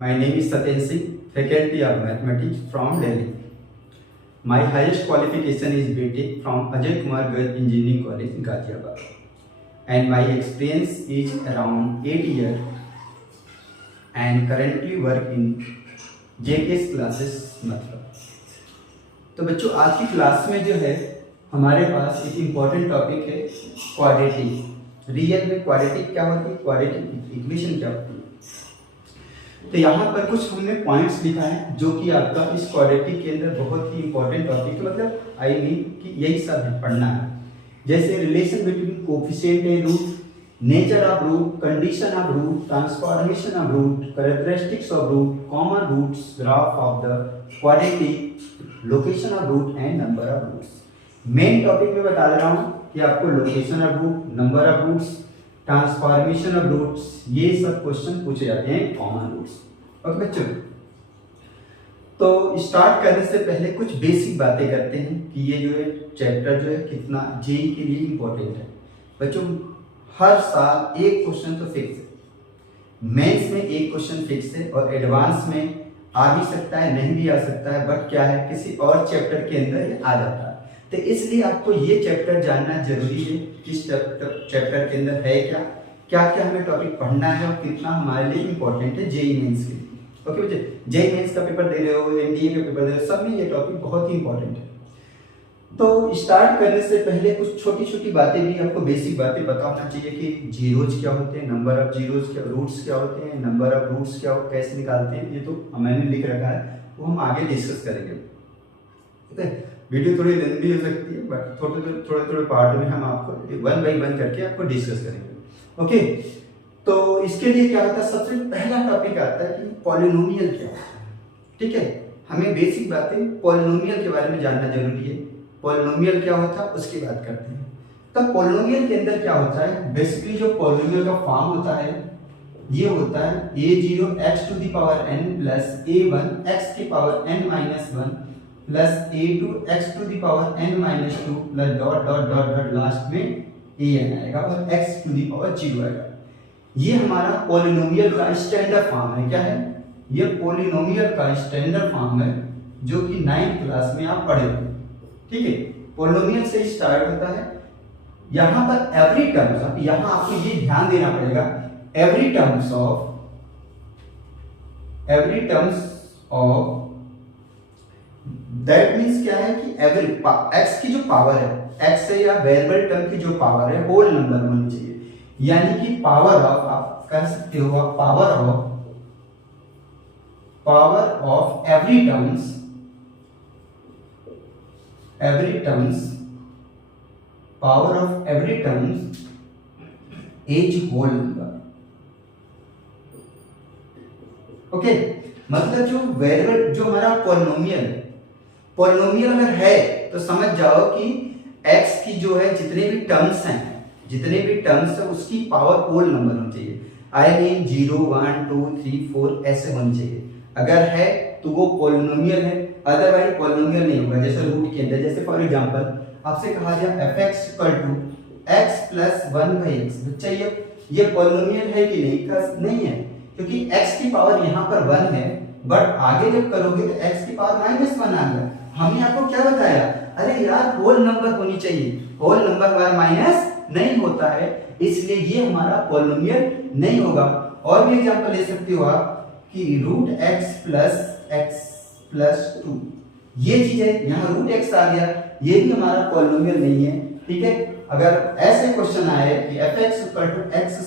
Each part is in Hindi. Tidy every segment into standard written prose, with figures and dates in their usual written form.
My name is Satyen Singh, Faculty of Mathematics from Delhi. My highest qualification is BTech from Ajay Kumar Garg Engineering College, Ghaziabad. And my experience is around 8 years and currently work in JK's classes मतलब. तो बच्चों आज की क्लास में जो है हमारे पास एक इम्पॉर्टेंट टॉपिक है क्वाड्रेटिक. रियल में क्वाड्रेटिक क्या होती है, क्वाड्रेटिक इक्वेशन क्या होती है. तो यहाँ पर कुछ हमने पॉइंट्स लिखा है जो कि आपका इस क्वाड्रेटिक के अंदर बहुत ही इंपॉर्टेंट टॉपिक है, मतलब आई मीन कि यही सब है पढ़ना है. जैसे relation between coefficient and root, nature of root, condition of root, transformation of root, characteristics of root, common roots, graph of the quadratic, location of root and number of roots. Main topic में बता दे रहा हूँ कि आपको location of root, number of roots, transformation of roots, ये सब क्वेश्चन पूछे जाते हैं कॉमन रूट्स. ओके बच्चों, तो स्टार्ट करने से पहले कुछ बेसिक बातें करते हैं कि ये जो है चैप्टर जो है कितना जेई के लिए इम्पोर्टेंट है. बच्चों हर साल एक क्वेश्चन तो फिक्स है, मेंस में एक क्वेश्चन फिक्स है और एडवांस में आ भी सकता है, नहीं भी आ सकता है, बट क्या है किसी और चैप्टर के अंदर ये आ जाता है. तो इसलिए आपको ये चैप्टर जानना जरूरी है. इस चैप्टर के अंदर है क्या क्या क्या हमें टॉपिक पढ़ना है और कितना हमारे लिए इम्पोर्टेंट है जेई मेंस के लिए. ओके बच्चे, जेई मेंस का पेपर दे रहे हो, एमडीए का पेपर दे रहे हो, सब में ये टॉपिक बहुत ही इंपॉर्टेंट है. तो स्टार्ट करने से पहले कुछ छोटी छोटी बातें भी आपको बेसिक बातें पता होना चाहिए कि जीरोज क्या होते हैं, नंबर ऑफ जीरोज क्या, रूट्स क्या होते हैं, नंबर ऑफ रूट्स क्या कैसे निकालते हैं. ये तो मैंने लिख रखा है, वो हम आगे डिस्कस करेंगे. ठीक है, वीडियो थोड़ी लंबी हो सकती है बट थोड़े पार्ट में हम आपको वन बाई वन करके आपको डिस्कस करेंगे. ओके, तो इसके लिए क्या होता है, सबसे पहला टॉपिक आता है कि पॉलिनोमियल क्या है. ठीक है, हमें बेसिक बातें पॉलिनोमियल के बारे में जानना जरूरी है. पॉलिनोमियल क्या होता है उसकी बात करते हैं. तो पॉलिनोमियल के अंदर क्या होता है, बेसिकली जो पॉलिनोमियल का फॉर्म होता है ये होता है a0 x to the power n plus a1 x की power n minus 1 plus a2 x to the power n minus 2 plus dot dot dot dot last में an आएगा और x टू द पावर 0 आएगा. ये हमारा पॉलिनोमियल का स्टैंडर्ड फॉर्म है. क्या है ये, पॉलिनोमियल का स्टैंडर्ड फॉर्म है जो कि 9th क्लास में आप पढ़े हो. ठीक है, पॉलिनोमियल से स्टार्ट होता है. यहां पर एवरी टर्म्स, अब यहां आपको ये ध्यान देना पड़ेगा, every terms of that means क्या है कि एवरी x की जो पावर है, x है या वेरिएबल टर्म की जो पावर है होल नंबर होनी चाहिए. यानी कि पावर ऑफ, आप कह सकते हो power of every terms power of every terms is whole number. Okay, मतलब जो वेरिएबल जो हमारा पॉलिनोमियल अगर है तो समझ जाओ कि x की जो है जितने भी टर्म्स है उसकी पावर होल नंबर होनी चाहिए. आई मीन 0 1 2 3 4 ऐसे होनी चाहिए. अगर है तो वो पॉलिनोमियल है, अदरवाइज पॉलिनोमियल नहीं होगा. जैसे रूट के अंदर, जैसे फॉर एग्जांपल आपसे कहा जाए fx = x + 1/x. बच्चा ये पॉलिनोमियल है कि नहीं है, क्योंकि x की पावर यहाँ पर 1 है, बट आगे जब करोगे तो x की पावर -1 आ गया. हमने आपको क्या बताया, अरे यार होल नंबर होनी चाहिए, होल नंबर हमारा माइनस नहीं होता है, इसलिए ये हमारा पॉलिनोमियल नहीं होगा. और भी एग्जांपल ले सकते हो आप कि √x + x + 2, ये चीज है, यहाँ √x आ गया, ये भी हमारा पॉलिनोमियल नहीं है. ठीक है, अगर ऐसे क्वेश्चन आए कि fx = x²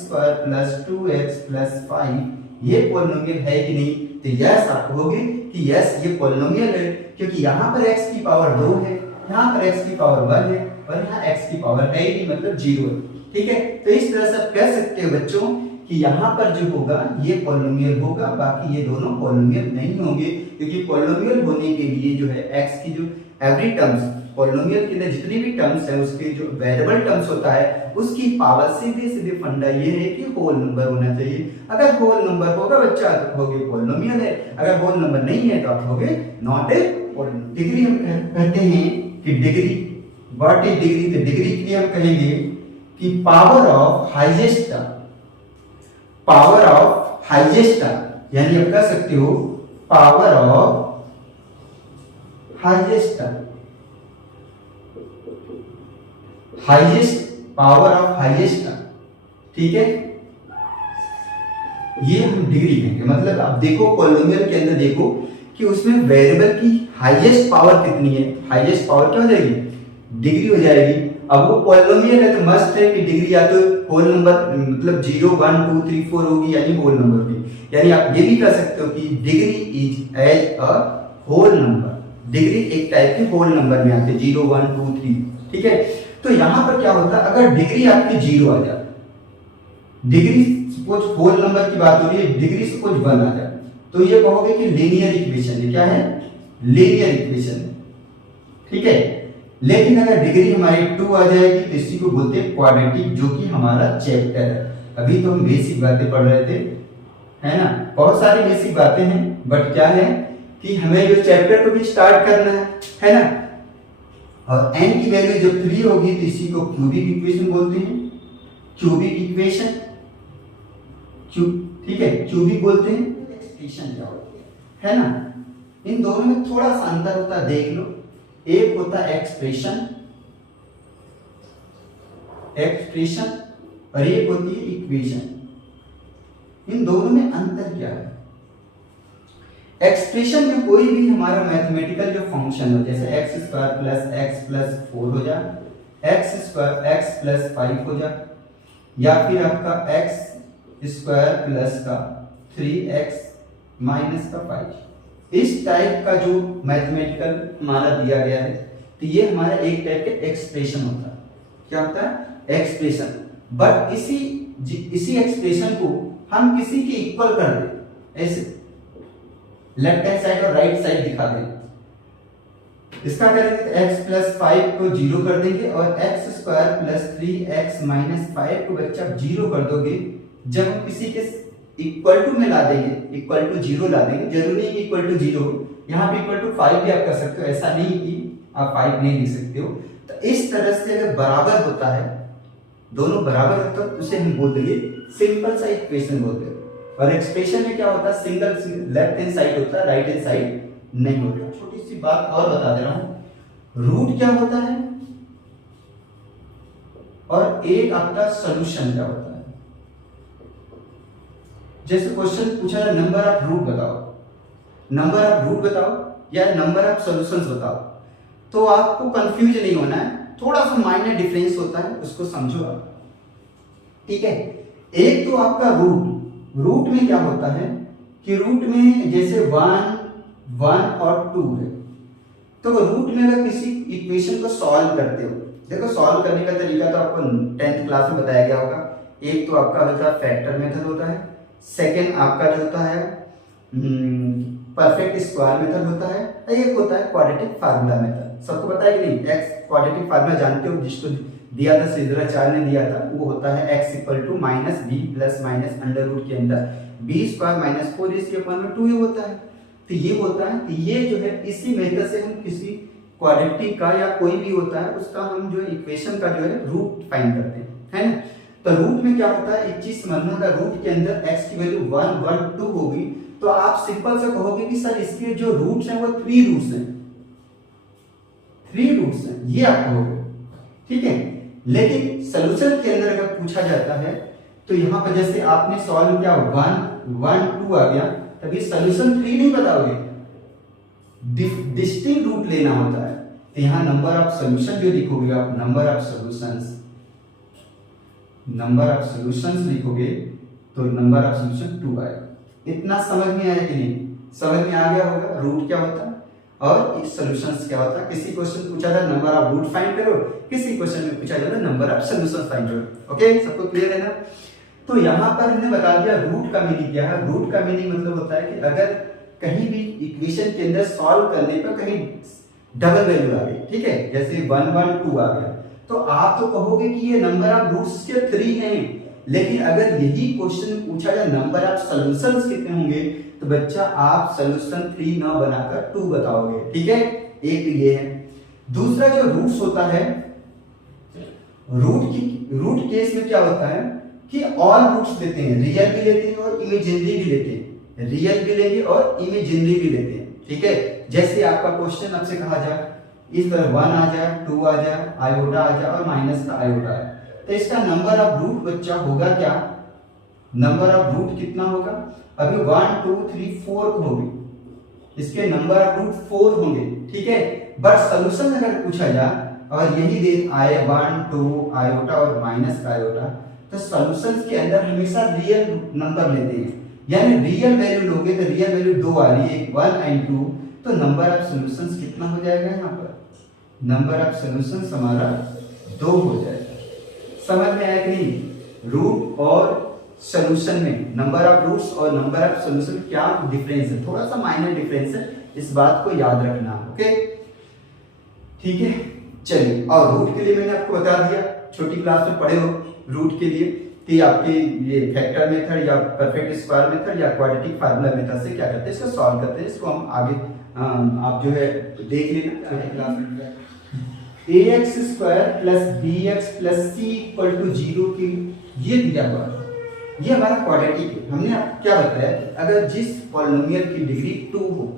+ 2x + 5, ये पॉलिनोमियल है कि नहीं, तो यस आप कहोगे कि यस ये पॉलिनोमियल है, क्योंकि यहाँ पर x की पावर 2 है, यहाँ पर x की पावर 1 है और यहाँ x की पावर है ही नहीं, मतलब 0 है. ठीक है, तो इस तरह से आप कह सकते हो बच्चों कि यहाँ पर जो होगा ये पॉलिनोमियल होगा, बाकी ये दोनों पॉलिनोमियल नहीं होंगे, क्योंकि पॉलिनोमियल होने के लिए जो है x की जो एवरी टर्म्स, पॉलिनोमियल के अंदर जितनी भी टर्म्स है उसके जो वेरिएबल टर्म्स होता है उसकी पावर सीधे फंडा ये है कि होल नंबर होना चाहिए. अगर होल नंबर होगा बच्चा तो कहोगे पॉलिनोमियल है, अगर होल नंबर नहीं है तो आप कहोगे नॉट ए पॉलिनोमियल. डिग्री हम कहते हैं कि डिग्री, व्हाट इज डिग्री, तो डिग्री के लिए हम कहेंगे कि पावर ऑफ हाईएस्ट टर्म यानी आप कह सकते हो power of highest term, highest power of highest term, ठीक है। ये हम डिग्री कहेंगे। मतलब आप देखो पॉलिनोमियल के अंदर देखो कि उसमें वेरिएबल की हाईएस्ट पावर कितनी है, हाईएस्ट पावर क्या हो जाएगी, डिग्री हो जाएगी। अब वो पॉलिनोमियल है तो मस्ट है कि डिग्री या तो होल नंबर मतलब 0 1 2 3 4 होगी, यानी होल नंबर की। यानी आप ये भी कह सकते हो कि degree is as a whole number, degree एक टाइप के होल नंबर में आते हैं 0 1 2 3, ठीक है। तो यहां पर क्या होता है, अगर डिग्री आपकी 0 आ जाए, डिग्री सपोज होल नंबर की बात हो रही है, डिग्री सपोज 1 आ जाए, तो ये कहोगे कि लीनियर इक्वेशन है। क्या है, लीनियर इक्वेशन है, ठीक है। लेकिन अगर डिग्री हमारी 2 आ जाएगी तो इसी को बोलते हैं क्वाड्रेटिक, जो कि हमारा चैप्टर है। अभी तो हम बेसिक बातें पढ़ रहे थे, है ना, बहुत सारी बेसिक बातें हैं, बट क्या है कि हमें जो चैप्टर को भी स्टार्ट करना है ना। और n की वैल्यू जब 3 होगी तो इसी को क्यूबिक इक्वेशन बोलते हैं, क्यूबिक इक्वेशन, ठीक है, क्यूबिक बोलते हैं। एक्सप्रेशन क्या होती है ना, इन दोनों में थोड़ा सा अंतर होता है, देख लो। एक होता है एक्सप्रेशन, एक्सप्रेशन, और एक होती है इक्वेशन। इन दोनों में अंतर क्या है, एक्सप्रेशन में कोई भी हमारा मैथमेटिकल जो फंक्शन हो, जैसे x square plus x plus 4 हो जाए, एक्स स्क्वायर एक्स प्लस 5 हो जाए, या फिर आपका एक्स स्क्वायर प्लस का 3x माइनस का 5, इस टाइप का जो मैथमेटिकल हमारा दिया गया है, तो ये हमारा एक टाइप के एक्सप्रेशन होता है। क्या होता है, एक्सप्रेशन। बट इसी एक्सप्रेशन को हम किसी के इक्वल कर दें, ऐसे लेफ्ट हैंड साइड और राइट साइड दिखा दें। इसका करेंगे तो x प्लस 5 को 0 कर देंगे, और x square plus 3x minus 5 को बच्चा 0 कर दोगे। जब हम किसी के इक्वल टू में ला देंगे, इक्वल टू 0 ला देंगे, जरूरी नहीं कि इक्वल टू 0, यहाँ पे इक्वल टू 5 भी आप कर सकते हो, ऐसा नहीं कि आप 5 नहीं लिख सकते हो। तो इस तरह से अगर बराबर होता है, दोनों बराबर होता है, उसे हम बोल देंगे सिंपल सा इक्वेशन बोलते हैं। और एक्सप्रेशन में क्या होता है, सिंगल लेफ्ट हैंड साइड होता है, राइट हैंड साइड नहीं होता। छोटी सी बात और बता दे रहा हूं, रूट क्या होता है और एक आपका सॉल्यूशन क्या होता है। जैसे क्वेश्चन पूछा है नंबर ऑफ रूट बताओ, नंबर ऑफ रूट बताओ या नंबर ऑफ सॉल्यूशंस बताओ, तो आपको कंफ्यूज नहीं होना है, थोड़ा सा माइनर डिफरेंस होता है, उसको समझो आप, ठीक है। एक तो आपका रूट में क्या होता है कि रूट में जैसे 1 और 2 है, तो रूट में अगर किसी इक्वेशन को सॉल्व करते हो, देखो सॉल्व करने का तरीका तो आपको 10th क्लास में बताया गया होगा। एक तो आपका होता है फैक्टर मेथड होता है, सेकेंड आपका जो होता है परफेक्ट स्क्वायर मेथड होता है, एक होता है क्वाड्रेटिक फार्मूला मेथड। सबको पता है कि नहीं, एक्स क्वाड्रेटिक फार्मूला जानते हो, जिसको दिया था श्रीधराचार्य ने दिया था, वो होता है x equal to minus B plus minus under root के अंदर बी स्क्वायर माइनस 4ac/2 ये होता है। तो ये होता है, तो ये जो है इसी मेथड से हम किसी क्वाड्रेटिक का या कोई भी होता है उसका हम जो इक्वेशन का जो है रूट फाइंड करते हैं, है ना। तो रूट में क्या होता है, एक चीज समझना, अगर रूट के अंदर x की वैल्यू 1 1 2 होगी तो आप सिंपल से कहोगे कि सर इसके जो रूट्स हैं वो 3 रूट्स हैं, 3 रूट्स हैं, ये आप कहोगे, ठीक है। लेकिन सॉल्यूशन के अंदर अगर पूछा जाता है तो यहाँ पर जैसे आपने सॉल्व किया 1 1 2 आ गया, तभी सॉल्यूशन 3 नहीं बताओगे, डिस्टिंक्ट रूट लेना होता है। तो यहाँ नंबर ऑफ सॉल्यूशन जो लिखोगे आप, नंबर ऑफ सॉल्यूशंस लिखोगे तो नंबर ऑफ सॉल्यूशन 2 आएगा। इतना समझ में आया कि नहीं, समझ में आ गया होगा रूट क्या होता है और इस सॉल्यूशंस क्या होता है। किसी क्वेश्चन पूछा था नंबर ऑफ रूट फाइंड करो, किसी क्वेश्चन में पूछा जाता है नंबर ऑफ सॉल्यूशंस फाइंड करो। ओके, सबको क्लियर है ना। तो यहाँ पर हमने बता दिया रूट का मीनिंग क्या है। रूट का मीनिंग मतलब होता है कि अगर कहीं भी इक्वेशन के अंदर सॉल्व करने पर कहीं डबल वैल्यू आ गई, ठीक है, जैसे 1 1 2 आ गया, तो आप तो कहोगे कि ये नंबर ऑफ रूट्स के 3 हैं। लेकिन अगर यही क्वेश्चन पूछा जाए नंबर ऑफ सॉल्यूशंस कितने होंगे, तो बच्चा आप सॉल्यूशन 3 ना बनाकर 2 बताओगे, ठीक है। एक ये है। दूसरा जो रूट्स होता है, रूट केस में क्या होता है कि ऑल रूट्स लेते हैं, रियल भी लेते हैं और इमेजिनरी भी लेते हैं। रियल भी लेंगे और इमेजिनरी भी लेते हैं, ठीक है। जैसे आपका क्वेश्चन आपसे कहा जाए इस तरह 1 आ जाए, 2 आ जाए, आयोटा आ जाए और माइनस का आयोटा है, तो इसका नंबर ऑफ रूट बच्चा होगा क्या, नंबर ऑफ रूट कितना होगा, अभी 1 2 3 4 होगी, इसके नंबर ऑफ रूट 4 होंगे, ठीक है। बट सॉल्यूशन अगर पूछा जाए और यही दे आए 1 2 आयोटा और माइनस का आयोटा, तो सॉल्यूशंस के अंदर हमेशा रियल नंबर लेते हैं, यानी रियल वैल्यू लोगे तो रियल वैल्यू 2 आ रही है 1 एंड 2, तो नंबर ऑफ सॉल्यूशंस कितना हो जाएगा, यहाँ पर नंबर ऑफ सॉल्यूशंस हमारा 2 हो जाएगा। समझ में आया कि नहीं, रूट और सॉल्यूशन में नंबर ऑफ रूट्स और नंबर ऑफ सॉल्यूशन क्या डिफरेंस है, थोड़ा सा माइनर डिफरेंस है, इस बात को याद रखना, ओके ठीक है। चलिए, और रूट के लिए मैंने आपको बता दिया, छोटी क्लास में पढ़े हो रूट के लिए कि आपके ये फैक्टर मेथड या परफेक्ट स्क्वायर मेथड या क्वाड्रेटिक फार्मूला मेथड से क्या करते हैं, इसको सॉल्व करते हैं। इसको हम आगे आप जो है देख लेना छोटी क्लास में। ax square plus bx plus c equal to 0 की ये दिया हुआ है, ये हमारा क्वाड्रेटिक है। हमने आपको क्या बताया कि अगर जिस पॉलिनोमियल की डिग्री 2 हो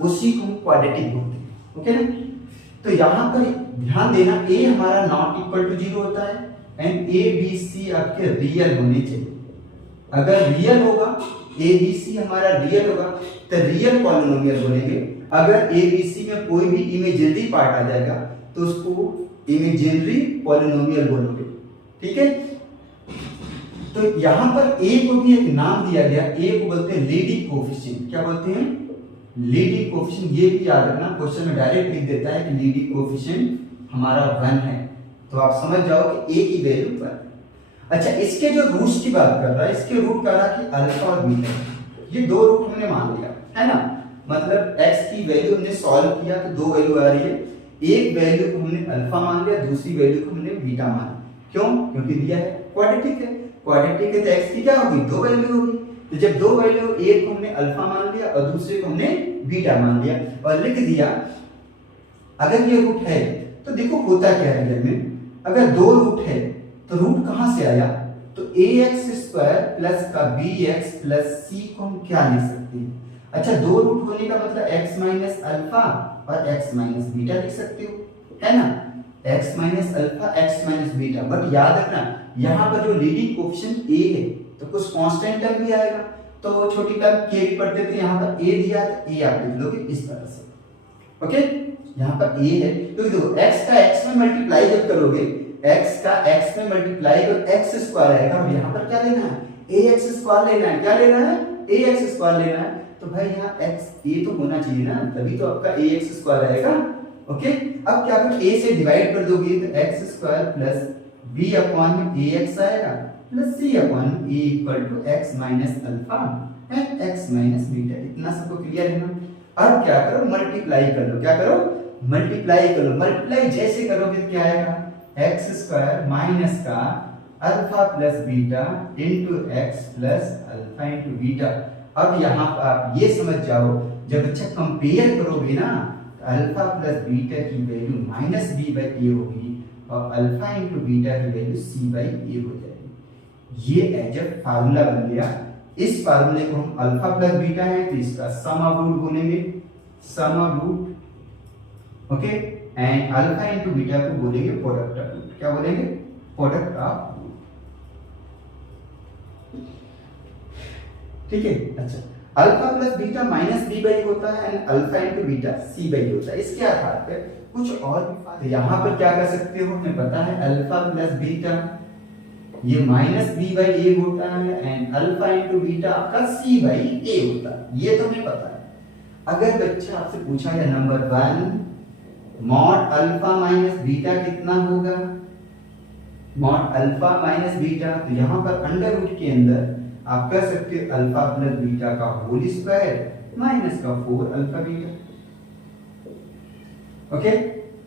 उसी को हम क्वाड्रेटिक बोलते हैं, ओके ना। तो यहाँ पर ध्यान देना, a हमारा नॉट इक्वल टू 0 होता है एंड a b c आपके रियल होने चाहिए। अगर रियल होगा a b c हमारा रियल होगा तो रियल पॉलिनोमियल बोलेंगे। अगर a b c में कोई भी इमेजिनरी पार्ट आ जाएगा तो उसको इमेजिनरी पॉलिनोमियल बोलोगे, ठीक है। तो यहाँ पर a को भी एक नाम दिया गया, a को बोलते हैं लीडिंग कोफिशिएंट। क्या बोलते हैं, लीडिंग कोफिशिएंट। ये भी याद रखना, क्वेश्चन में डायरेक्ट लिख देता है कि लीडिंग कोफिशिएंट हमारा 1 है, तो आप समझ जाओ कि a की वैल्यू 1। अच्छा, इसके जो रूट्स की बात कर रहा है, इसके रूट कह रहा कि अल्फा और बीटा, ये 2 रूट हमने मान लिया है ना। मतलब x की वैल्यू हमने सॉल्व किया तो 2 वैल्यू आ रही है, एक वैल्यू को हमने अल्फा मान लिया, दूसरी वैल्यू को हमने बीटा मान लिया। क्यों, क्योंकि दिया है क्वाड्रेटिक है, क्वाड्रेटिक है तो x की क्या होगी, 2 वैल्यू होगी। तो जब 2 वैल्यू, एक को हमने अल्फा मान लिया और दूसरे को हमने बीटा मान लिया और लिख दिया। अगर ये रूट है तो देखो होता क्या है रियल में, अगर 2 रूट है तो रूट कहां से आया, तो ax स्क्वायर प्लस का bx प्लस c को हम क्या लिख सकते हैं। अच्छा, 2 रूट होने का मतलब x माइनस अल्फा और x माइनस बीटा लिख सकते हो, है ना। x minus alpha x minus beta, but याद रखना यहाँ पर जो लीडिंग कोफिशिएंट a है तो कुछ कांस्टेंट टर्म भी आएगा, तो छोटी टर्म k भी पढ़ते थे, यहाँ पर a दिया तो a आप लिख लोगे इस तरह से, ओके। यहाँ पर a है तो देखो x का x में मल्टीप्लाई जब करोगे, x का x में मल्टीप्लाई तो x स्क्वायर आएगा, और यहाँ पर क्या लेना है, ax स्क्वायर लेना है। क्या लेना है, ax स्क्वायर लेना है। तो भाई यहाँ x a तो होना चाहिए ना, तभी तो आपका ax स्क्वायर आएगा, ओके। अब क्या करो, a से डिवाइड कर दोगे तो x square plus b upon में ax आएगा plus c upon a equal to x minus alpha and x minus beta. इतना सबको क्लियर है ना। अब क्या करो, मल्टीप्लाई कर लो। क्या करो, मल्टीप्लाई कर लो। मल्टीप्लाई जैसे करोगे तो क्या आएगा, x स्क्वायर माइनस का alpha plus beta into x plus alpha into beta. अब यहाँ पर आप ये समझ जाओ, जब अच्छा कंपेयर करोगे ना तो अल्फा प्लस बीटा की वैल्यू माइनस बी बाई ए होगी और अल्फा इंटू बीटा की वैल्यू सी बाई ए हो जाएगी। ये एज ए फार्मूला बन गया। इस फार्मूले को हम अल्फा प्लस बीटा है तो इसका सम ऑफ रूट बोलेंगे, sum of root, okay. And alpha into beta को बोलेंगे प्रोडक्ट ऑफ रूट। क्या बोलेंगे, प्रोडक्ट ऑफ रूट, ठीक है। अच्छा, alpha plus beta minus B by होता है and alpha into beta C by होता है। इसके आधार पर कुछ और भी फायदे, यहाँ पर क्या कर सकते हो, हमें पता है अल्फा प्लस बीटा ये माइनस बी बाई ए होता है एंड अल्फा इंटू बीटा आपका सी बाई ए होता है, ये तो हमें पता है। अगर बच्चा आपसे पूछा है number 1 mod alpha minus beta कितना होगा, मॉड अल्फा माइनस बीटा, तो यहाँ पर अंडर रूट के अंदर आप कर सकते हो अल्फा प्लस बीटा का होल स्क्वायर माइनस का 4 अल्फा बीटा, ओके।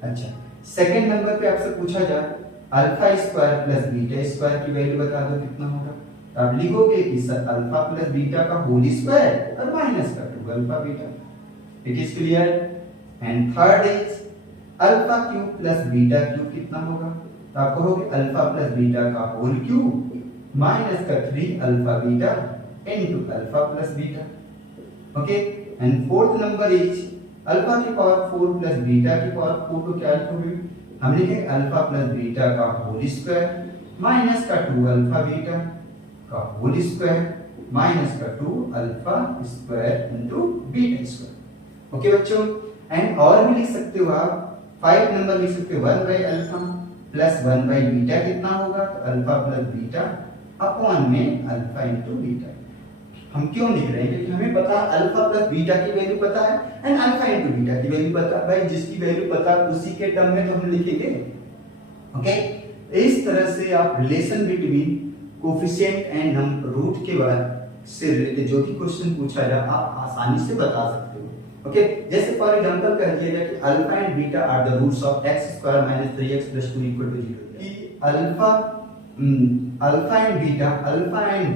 अच्छा, सेकंड नंबर पे आपसे पूछा जाए alpha square plus beta square की वैल्यू बता दो कितना होगा, तो आप लिखोगे कि अल्फा प्लस बीटा का होल स्क्वायर और माइनस का 2 alpha beta. It is clear. And third is alpha cube plus beta cube कितना होगा, तो आप कहोगे अल्फा प्लस बीटा का होल क्यूब माइनस का 3 alpha beta into alpha plus beta. Okay and fourth number is alpha की पावर 4 प्लस बीटा की पावर 4 को क्या लिखोगे, हम लिखेंगे अल्फा प्लस बीटा का होल स्क्वायर माइनस का 2 अल्फा बीटा का होल स्क्वायर माइनस का 2 alpha square into beta square. Okay बच्चों, एंड और भी लिख सकते हो आप 5 नंबर लिख सकते हो 1 by alpha plus 1 by beta कितना होगा, तो अल्फा प्लस बीटा अपॉन में अल्फा इनटू बीटा। हम क्यों लिख रहे हैं, क्योंकि हमें पता है अल्फा प्लस बीटा की वैल्यू पता है एंड अल्फा इनटू बीटा की वैल्यू पता है। भाई जिसकी वैल्यू पता है उसी के टर्म में तो हम लिखेंगे। ओके, इस तरह से आप रिलेशन बिटवीन कोफिशिएंट एंड हम रूट के बाद से रिलेटेड जो भी क्वेश्चन पूछा जाए आप आसानी से बता सकते हो। ओके, जैसे फॉर एग्जांपल कह दिया जाए कि alpha and beta are the roots of x square minus 3x plus 2 equal to 0 कि alpha and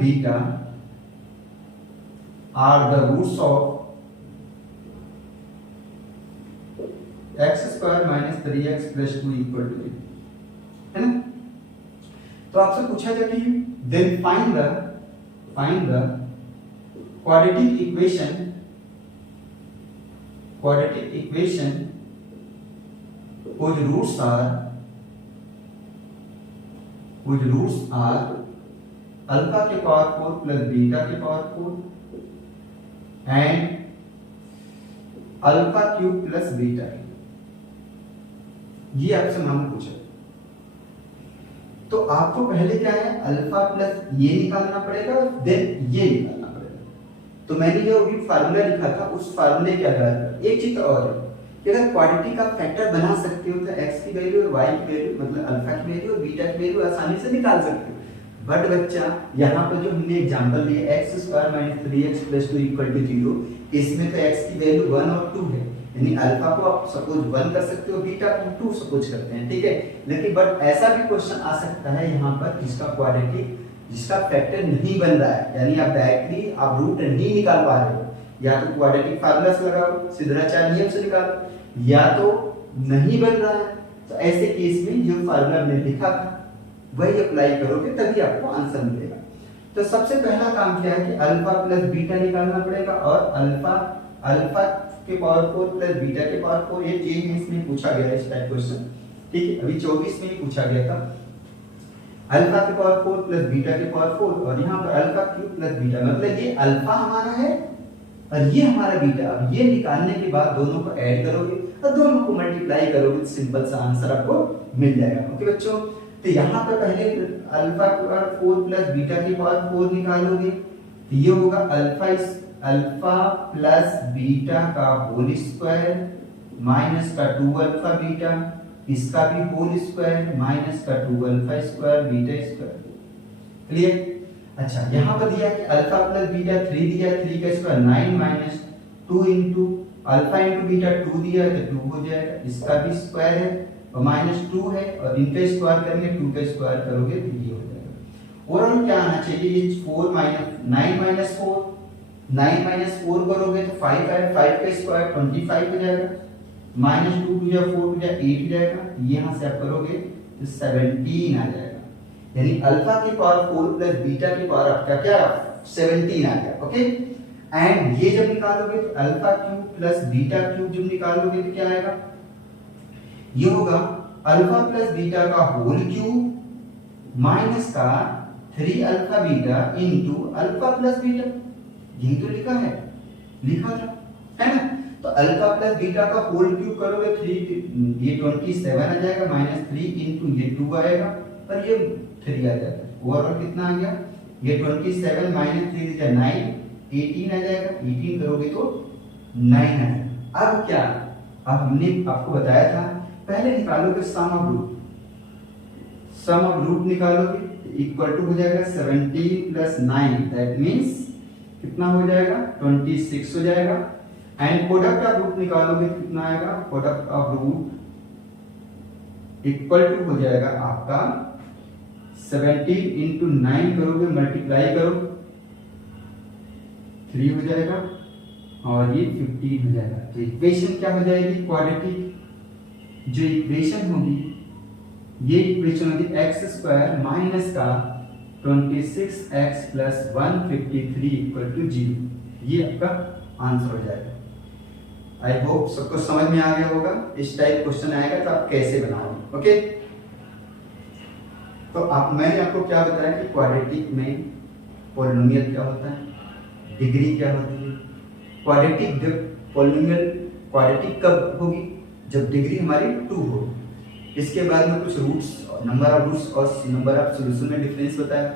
beta are the roots of x square minus 3x plus 2 equal to 0, है ना। तो आपसे पूछा जाए कि then find the quadratic equation whose roots are alpha के पावर 4 प्लस बीटा के power 4 and alpha cube plus beta. ये आपसे हमने पूछा, तो आपको पहले क्या है अल्फा प्लस ये निकालना पड़ेगा देन ये निकालना पड़ेगा। तो मैंने जो भी फार्मूला लिखा था उस फार्मूले के आधार पर एक चीज और है कि अगर क्वाड्रेटिक का फैक्टर बना सकते हो तो x की वैल्यू और y की वैल्यू मतलब अल्फा की वैल्यू और बीटा की वैल्यू आसानी से निकाल सकते हो। बट बच्चा यहाँ पर जो हमने एग्जांपल लिया x square minus 3x plus 2 equal to 0, इसमें तो x की वैल्यू 1 और 2 है, यानी अल्फा को आप सपोज 1 कर सकते हो, बीटा को 2 सपोज करते हैं, ठीक है। लेकिन बट ऐसा भी क्वेश्चन आ सकता है यहाँ पर जिसका क्वाड्रेटिक जिसका फैक्टर नहीं बन रहा है, यानी आप डायरेक्टली आप रूट नहीं निकाल पा रहे हो, या तो क्वाड्रेटिक फार्मूला से लगाओ, सिद्धांत नियम से निकालो, या तो नहीं बन रहा है, तो ऐसे केस में जो फार्मूला मैंने लिखा था वही अप्लाई करोगे तभी आपको आंसर मिलेगा। तो सबसे पहला काम क्या है कि अल्फा प्लस बीटा निकालना पड़ेगा और अल्फा के पावर 4 प्लस बीटा के पावर 4 ये चीज इसमें पूछा गया है इस टाइप क्वेश्चन, ठीक है। अभी 24 में ही पूछा गया था अल्फा के पावर 4 प्लस बीटा के पावर 4 और यहाँ पर अल्फा क्यूब प्लस बीटा, मतलब ये अल्फा हमारा है और ये हमारा बीटा। अब ये निकालने के बाद दोनों को ऐड करोगे और दोनों को मल्टीप्लाई करोगे तो सिंपल सा आंसर आपको मिल जाएगा। ओके बच्चों, तो यहाँ पर पहले अल्फा की पावर 4 प्लस बीटा की पावर 4 निकालोगे तो ये होगा अल्फा प्लस बीटा का होल स्क्वायर माइनस का 2 अल्फा बीटा, इसका भी होल स्क्वायर माइनस का 2 alpha square beta square. Clear? अच्छा, यहाँ पर दिया कि अल्फा प्लस बीटा 3 दिया, 3 का square 9 minus 2 into alpha into beta 2 दिया है तो 2 हो जाएगा, इसका भी स्क्वायर है और माइनस 2 है और इनका स्क्वायर करेंगे 2 का स्क्वायर करोगे तो ये हो जाएगा। ओवरऑल क्या आना चाहिए, ये 4 माइनस 9 माइनस 4, 9 माइनस 4 करोगे तो 5 है, 5 का स्क्वायर 25 हो जाएगा, माइनस 2 टू या 4 टू या 8 हो जाएगा, यहाँ से आप करोगे तो 17 आ जाएगा, यानी अल्फा की पावर 4 प्लस बीटा की पावर आपका क्या 17 आ गया। ओके, एंड ये जब निकालोगे तो alpha cube plus beta cube जब निकालोगे तो क्या आएगा, ये होगा अल्फा प्लस बीटा का होल क्यूब माइनस का 3 alpha beta into alpha plus beta, यही तो लिखा था, है ना। तो अल्फा प्लस बीटा का होल क्यूब करोगे 3 ये 27 आ जाएगा माइनस 3 इनटू ये 2 आएगा और ये 3 आ जाएगा, ओवरऑल कितना आ गया, ये 27 माइनस 3 is 9, 18 आ जाएगा, 18 करोगे तो 9 आ जाएगा। अब क्या, अब हमने आपको बताया था पहले निकालोगे सम ऑफ रूट निकालोगे इक्वल टू हो जाएगा 17 प्लस 9 दैट मींस कितना हो जाएगा 26 हो जाएगा, एंड प्रोडक्ट ऑफ रूट निकालोगे तो कितना आएगा, product of root equal to हो जाएगा आपका 17 इंटू 9 करोगे मल्टीप्लाई करो 3 हो जाएगा और ये 15 हो जाएगा। तो इक्वेशन क्या हो जाएगी, क्वाड्रेटिक जो इक्वेशन होगी ये इक्वेशन होगी एक्स स्क्वायर माइनस का 26x प्लस 153 इक्वल टू 0, ये आपका आंसर हो जाएगा। आई होप सबको समझ में आ गया होगा। इस टाइप क्वेश्चन आएगा तो आप कैसे बनाओगे। ओके, तो मैंने आपको क्या बताया कि क्वाड्रेटिक में पॉलिनोमियल क्या होता है, डिग्री क्या होती है। पॉलिनोमियल क्वाड्रेटिक कब होगी, जब डिग्री हमारी 2 हो। इसके बाद में कुछ रूट्स, नंबर ऑफ रूट्स और नंबर ऑफ सॉल्यूशन में डिफरेंस बताया।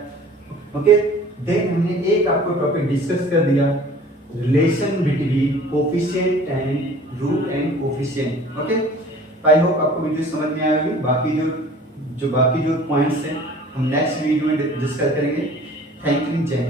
ओके, देन हमने एक आपको टॉपिक डिस्कस कर दिया, relation between coefficient and root and coefficient. Okay, I hope आपको वीडियो समझ में आएगी। बाकी जो पॉइंट्स हैं हम नेक्स्ट वीडियो में डिस्कस करेंगे। थैंक यू, जय।